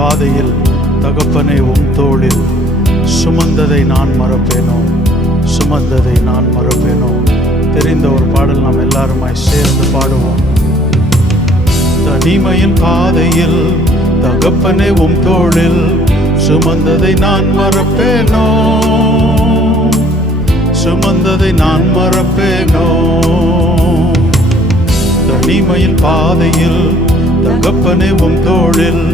பாதையில் தகப்பனை தோளில் சுமந்ததை நான் மறப்பேனோ, சுமந்ததை நான் மறப்பேனோ. தெரிந்த ஒரு பாடல் நாம் எல்லாருமாய் சேர்ந்து பாடுவோம். தனிமையின் பாதையில் தகப்பனை தோளில் சுமந்ததை நான் மறப்பேனோ, சுமந்ததை நான் மறப்பேனோ. தனிமையின் பாதையில் தகப்பனை தோளில்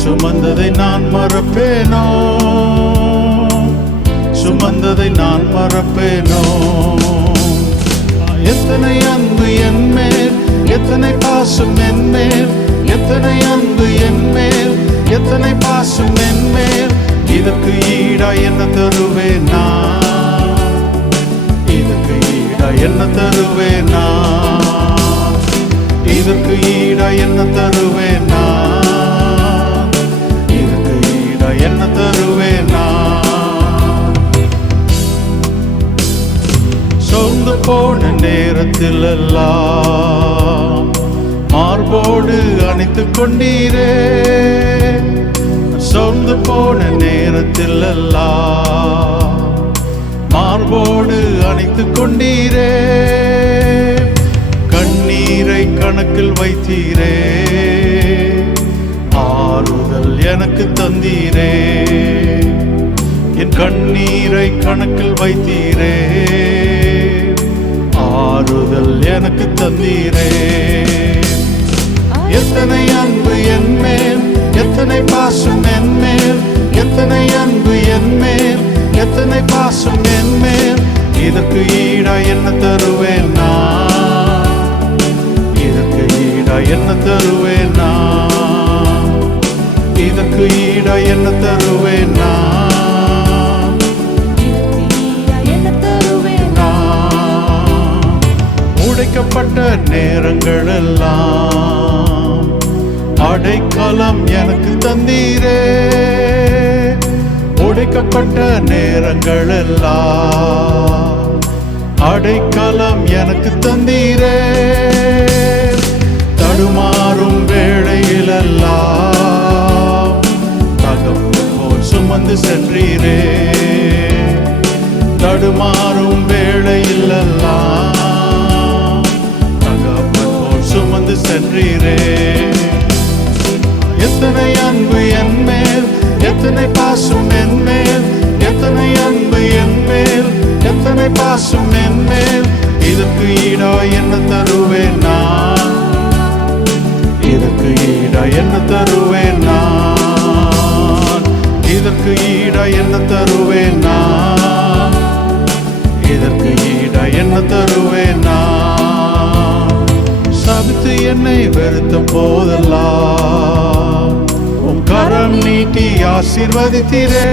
சுமந்ததை நான் மறப்பேனோ, சுமந்ததை நான் மறப்பேனோ. எத்தனை அன்பு என் மேல், எத்தனை பாசம் என் மேல், எத்தனை அன்பு என் மேல், எத்தனை பாசம் என் மேல். இதற்கு ஈடா என்ன தருவேன் நான், இதற்கு ஈடா என்ன தருவேன் நான், இதற்கு ஈடா என்ன தருவேன் நான், இதற்கு ஈடா என்ன தருவேன் நான். சொந்து போன நேரத்தில் எல்லாம் மார்போடு அணைத்துக் கொண்டீரே, சொந்து போன நேரத்தில் எல்லாம் மார்போடு அணைத்துக் கொண்டீரே. கண்ணீரை கணக்கில் வைத்தீரே, ஆறுதல் எனக்கு தந்தீரே. என் கண்ணீரை கணக்கில் வைத்தீரே, ஆறுதல் எனக்கு தந்தீரே. எத்தனை அன்பு என் மேல், எத்தனை பாசம் என் மேல், எத்தனை அன்பு என் மேல், எத்தனை பாசம் என் மேல். இதற்கு ஈடா என்ன தருவேன் நான், இதற்கு ஈடா என்ன தருவேன் நான், இதற்கு ஈடா என்ன தருவேன் நான், நான். உடைக்கப்பட்ட நேரங்கள் எல்லாம் அடைக்கலம் எனக்கு தந்தீரே, உடைக்கப்பட்ட நேரங்கள் எல்லாம் அடைக்கலம் எனக்கு தந்தீரே. தடுமாறும் வேளையிலெல்லாம் தகப்பன் போல் சுமந்து சென்றீரே, தடுமாறும் வேளையிலெல்லாம் தகப்பன் போல் சுமந்து சென்றீரே. எத்தனை அன்பு என் மேல், எத்தனை பாசம் என் மேல், எத்தனை அன்பு என் மேல், எத்தனை பாசம் என் மேல். இதற்கு ஈடா என்ன தருவேன் நான், இதற்கு ஈடா என்ன தருவேன் நான், இதற்கு ஈடா என்ன தருவேன் நான், இதற்கு ஈடா என்ன தருவேன் நான். சபித்து என்னை வெறுத்த போதெல்லாம் உம் கரம் நீட்டி ஆசீர்வதித்தீரே,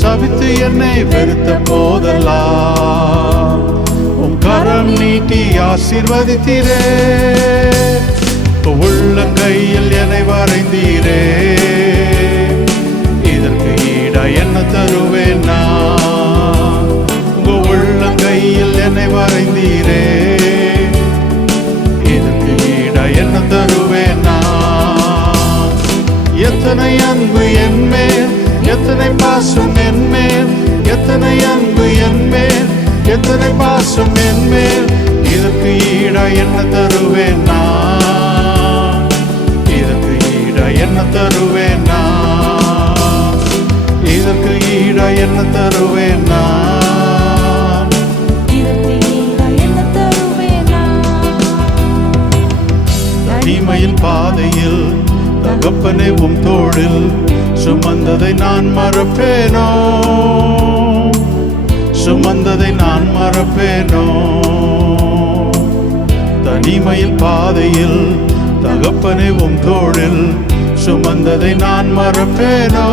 சபித்து என்னை வெறுத்த போதெல்லாம் உம் கரம் நீட்டி ஆசீர்வதித்தீரே. உள்ளங்கையில் என்னை வரைந்தீரே, இதற்கு ஈடா என்ன தருவேன் நான். உங்க உள்ளங்கையில் என்னை வரைந்தீரே, இதற்கு ஈடா என்ன தருவேன் நான். எத்தனை அன்பு என் மேல், எத்தனை பாசம் என் மேல், எத்தனை அன்பு என் மேல், எத்தனை பாசம் என் மேல். இதற்கு ஈடா என்ன தருவேன் நான், இதற்கு ஈடா என்ன தருவேன் நான், இதற்கு ஈடா என்ன தருவேன் நான். தனிமையின் பாதையில் தகப்பனை தோளில் சுமந்ததை நான் மறப்பேனோ, சுமந்ததை நான் மறப்பேனோ. தனிமையில் பாதையில் தகப்பனை தோளில் சுமந்ததை நான் மறப்பேனோ,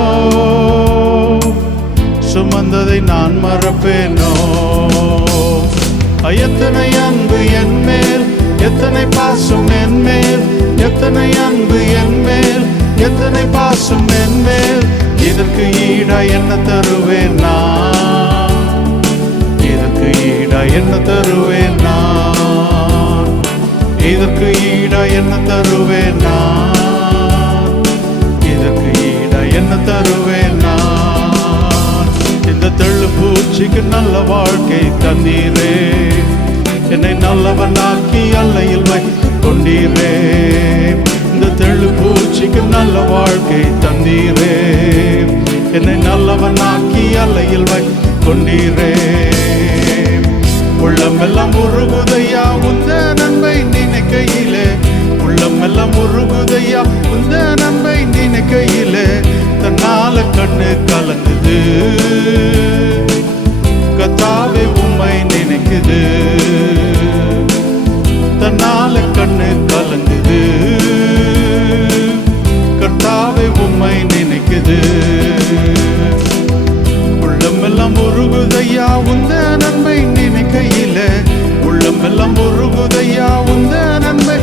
சுமந்ததை நான் மறப்பேனோ. எத்தனை அன்பு என் மேல், எத்தனை பாசம் என் மேல், எத்தனை அன்பு என் மேல், எத்தனை பாசம் என் மேல். இதற்கு ஈடா என்ன தருவேன் நான், இதற்கு ஈடா என்ன தருவேன் நான், இதற்கு ஈடா என்ன தருவேன் நான், என்ன தருவேன் நான்? இந்த தெள்ளு பூச்சிக்கு நல்ல வாழ்க்கை தந்தீரே, என்னை நல்லவனாக்கி அல்லையில் வை கொண்டீரே. இந்த தெள்ளு பூச்சிக்கு நல்ல வாழ்க்கை தந்தீரே, என்னை நல்லவனாக்கி அல்லையில் வை கொண்டீரே. உள்ளமெல்லாம் உருகுதையா உந்த நன்மை நினைக்கையிலே, உள்ளமெல்லாம் உருகுதையா உந்த நன்மை நினைக்கையிலே. தன்னால கண்ணு கலங்குது கர்த்தாவே உம்மை நினைக்குது, தன்னால கண்ணு கலங்குது கர்த்தாவே உம்மை நினைக்குது. உள்ளமெல்லாம் உருகுதையா உந்த நன்மை நினைக்கையிலே, உள்ளமெல்லாம் உருகுதையா உந்த நன்மை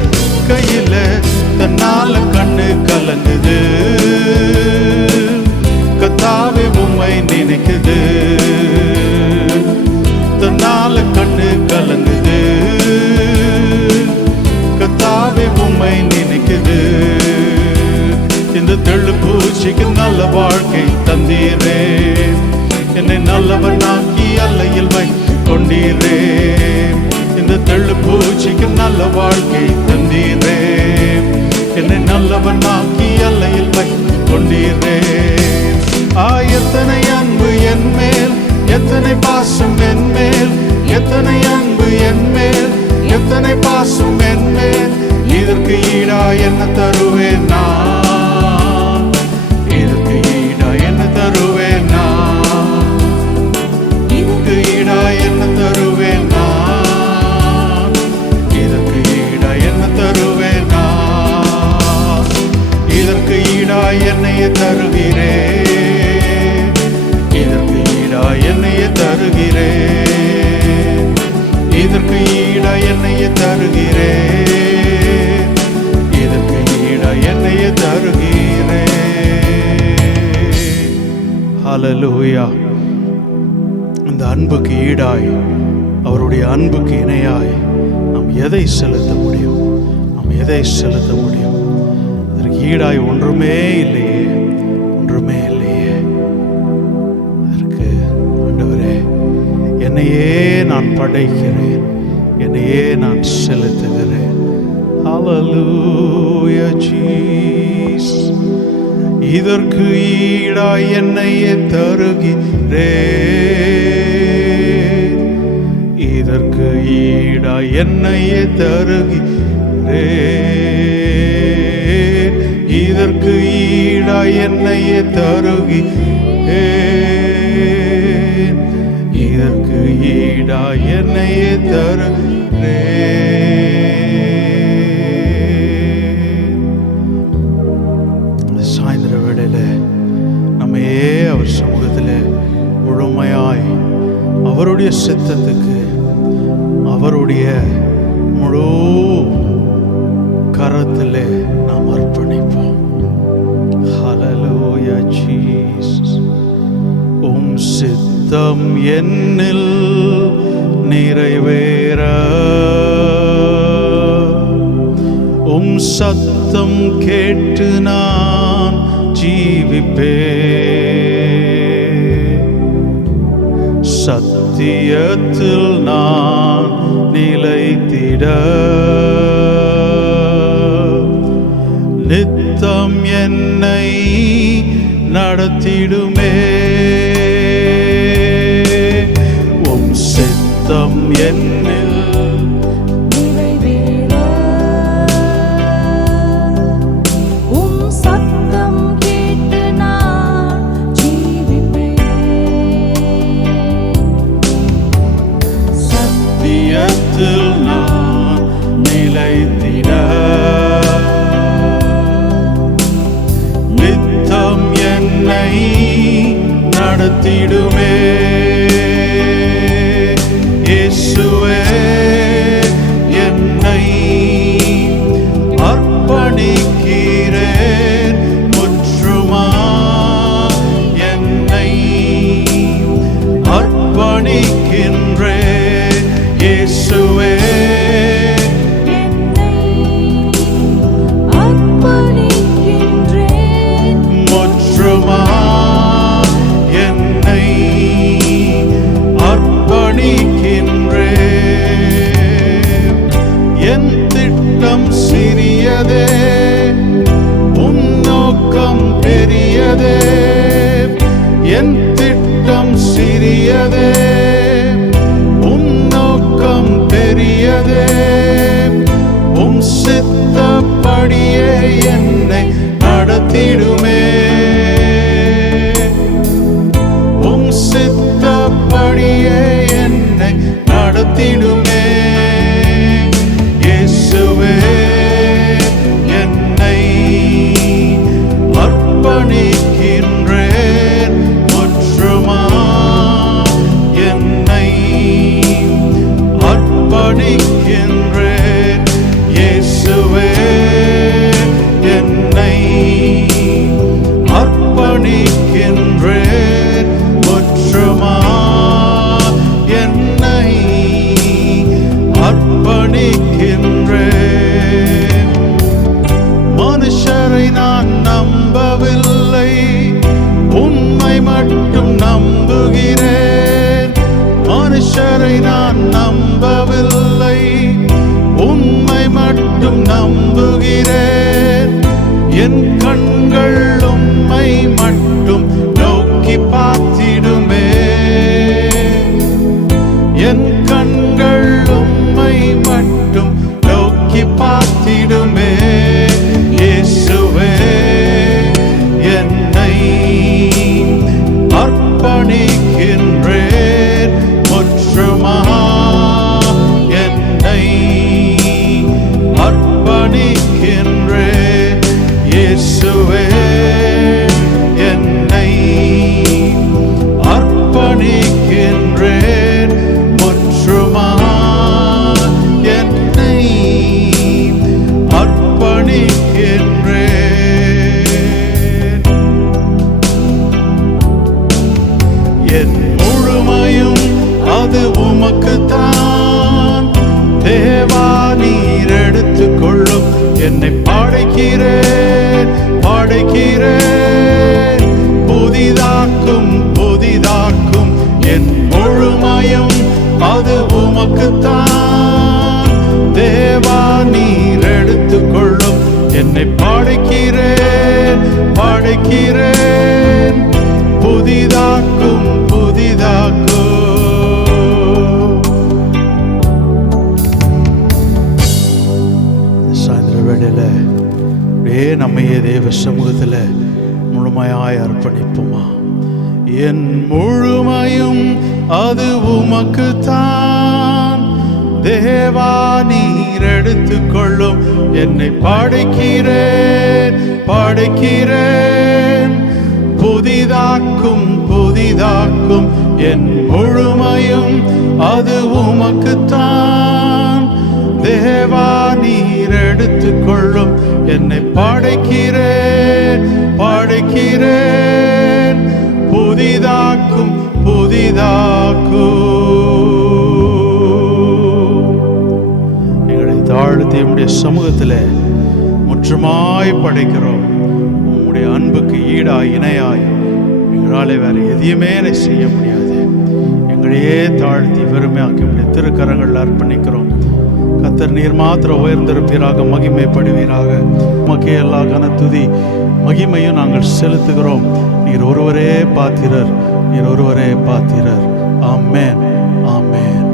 கையில. தன்னால கண்ணு கலங்குது கர்த்தாவே உம்மை நினைக்குது, தன்னால கண்ணு கலங்குது கர்த்தாவே உம்மை நினைக்குது. இந்த தெள்ளு பூச்சிக்கு நல்ல வாழ்க்கை தந்தீரே, என்னை நல்லவனாக்கி அல்லையில் வை கொண்டீரே. இந்த தெள்ளு பூச்சிக்கு நல்ல வாழ்க்கை தந்தீரே, என்னை நல்லவனாக்கி அல்லையில் வை கொண்டீரே. எத்தனை அன்பு என் மேல், எத்தனை பாசம் என் மேல், எத்தனை அன்பு என் மேல், எத்தனை பாசம் என் மேல். இதற்கு ஈடா என்ன தருவேன் நான்? இதற்கு ஈடா என்ன தருவேன் நான்? இதற்கு ஈடா என்ன தருவேன் நான்? இதற்கு ஈடா என்ன தருவேன் நான்? இதற்கு ஈடா என்னையே தருகிறேன், இதற்கு ஈடா என்னையே தருகிறேன், இதற்கு ஈடா என்னையே தருகிறேன், இதற்கு ஈடா என்னையே தருகிறேன். ஹல்லேலூயா. இந்த அன்புக்கு ஈடாய், அவருடைய அன்புக்கு இணையாய் நாம் எதை செலுத்த முடியும்? நாம் எதை செலுத்த முடியும்? அதற்கு ஈடாய் ஒன்றுமே இல்லையே, ஒன்றுமே இல்லையே. அதற்கு ஆண்டவரே, என்னையே நான் படைக்கிறேன், என்னையே நான் செலுத்துகிறேன். ஹல்லேலூயா ஜீசஸ். இதற்கு ஈடாய் என்னையே தருகிறேன், இதற்கு ஈடாய் என்னையே தருகிறேன், இதற்கு ஈடாய் என்னையே தருகிறேன், இதற்கு ஈடாய் என்னையே தருகிறேன். சாயந்தர வேளையில நம்மையே அவர் சமூகத்தில் முழுமையாய் அவருடைய சித்தத்துக்கு, அவருடைய முழு கரத்திலே நாம் அர்ப்பணிப்போம். ஹல்லேலூயா ஜீசஸ். உம் சித்தம் என்னில் நிறைவேற, உம் சத்தம் கேட்டு நான் ஜீவிப்பேன், சத்தியத்தில் நான் நிலைத்திட நித்தம் என்னை நடத்திடுமே. உம் சித்தம் என்னில் நான் நிலைத்திட நித்தம் என்னை சிறியதே, உம் நோக்கம் பெரியதே. உம் சித்தப்படியே என்னை நடத்திடுமே, உம் சித்தப்படியே என்னை நடத்திடுமே. இயேசுவே என்னை அர்ப்பணிக்கின்றேன், முற்றுமா என்னை அர்ப்பணிக்கின்றேன். இயேசுவே என்னை அர்ப்பணிக்கின்றேன், முற்றுமா என்னை அர்ப்பணிக்கின்றேன். மனுஷரை நான் நம்பவில்லை, உம்மை மட்டும் நம்புகிறேன். மனுஷரை நான் நம்பவில்லை, உம்மை மட்டும் நம்புகிறேன். என் கண்கள் உம்மை மட்டும் நோக்கி பார்த்திடுமே, என் கண்கள் உம்மை மட்டும் நோக்கி பார்த்திடுமே. இயேசுவே என்னை அர்ப்பணிக்கின்றேன், முற்றுமா என்னை அர்ப்பணிக்கின்றேன். இயேசுவே என்னை அர்ப்பணிக்கின்றேன், முற்றுமா என்னை அர்ப்பணிக்கின்றேன். என் முழுமையும் அது உமக்குத்தான், தேவா நீர் எடுத்துக்கொள்ளும். என்னை படைக்கிறேன், படைக்கிறேன், புதிதாக்கும், புதிதாக்கும். என் முழுமையும் அது உமக்குத்தான், தேவா நீர் எடுத்துக்கொள்ளும். என்னை படைக்கிறேன், படைக்கிறேன், புதிதாக்கும், புதிதாக்கும். சாயந்தர வேளையில நம்மையே தேவ சமூகத்தில் முழுமையாய் அர்ப்பணிப்போமா. என் முழுமையும் அது உமக்குத்தான், தேவா நீர் எடுத்துக்கொள்ளும். என்னை படைக்கிறேன், படைக்கிறேன், புதிதாக்கும், புதிதாக்கும். என் முழுமையும் அது உமக்குத்தான், தேவா நீர் எடுத்துக்கொள்ளும். என்னை படைக்கிறேன், படைக்கிறேன், புதிதாக்கும், புதிதாக்கும். எங்களை தாழ்த்தி உம்முடைய சமூகத்தில் முற்றுமாய் படைக்கிறோம். உம்முடைய அன்புக்கு ஈடாய் இணையாய் எங்களால் வேற எதையுமே செய்ய முடியாது. எங்களையே தாழ்த்தி வெறுமையாக்கி உம்முடைய திருக்கரங்கள் அர்ப்பணிக்கிறோம். கர்த்தர் நீர் மாத்திரம் உயர்ந்திருப்பீராக, மகிமைப்படுவீராக. உமக்கே எல்லா கனத்துதி மகிமையும் நாங்கள் செலுத்துகிறோம். நீர் ஒருவரே பாத்திரர், நீர் ஒருவரே பாத்திரர். ஆமென், ஆமென்.